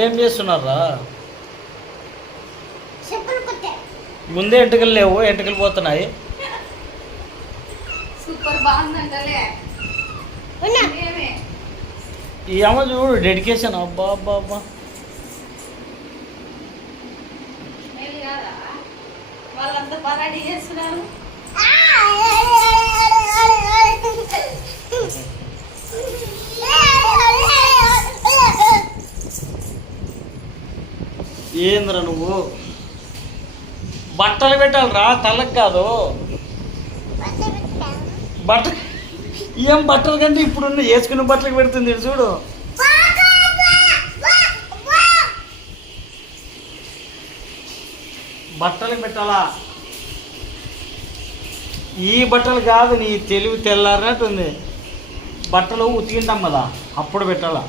ఏం చేస్తున్నారా? ముందే ఎంటుకలు లేవు, ఎంటుకలు పోతున్నాయి. సూపర్ బాగుందంటలే. ఈ అమ్మ చూడు డెడికేషన్. అబ్బా అబ్బా అబ్బా. వాళ్ళంతా పరాడి చేస్తున్నారు. ఏంద్రా నువ్వు? బట్టలు పెట్టాలిరా, తలకు కాదు. ఏం బట్టలు కంటే ఇప్పుడున్న వేసుకున్న బట్టలకు పెడుతుంది చూడు. బట్టలకు పెట్టాలా? ఈ బట్టలు కాదు, నీ తెలివి తెల్లారినట్టుంది. బట్టలు ఉతికింటాం కదా, అప్పుడు పెట్టాలా.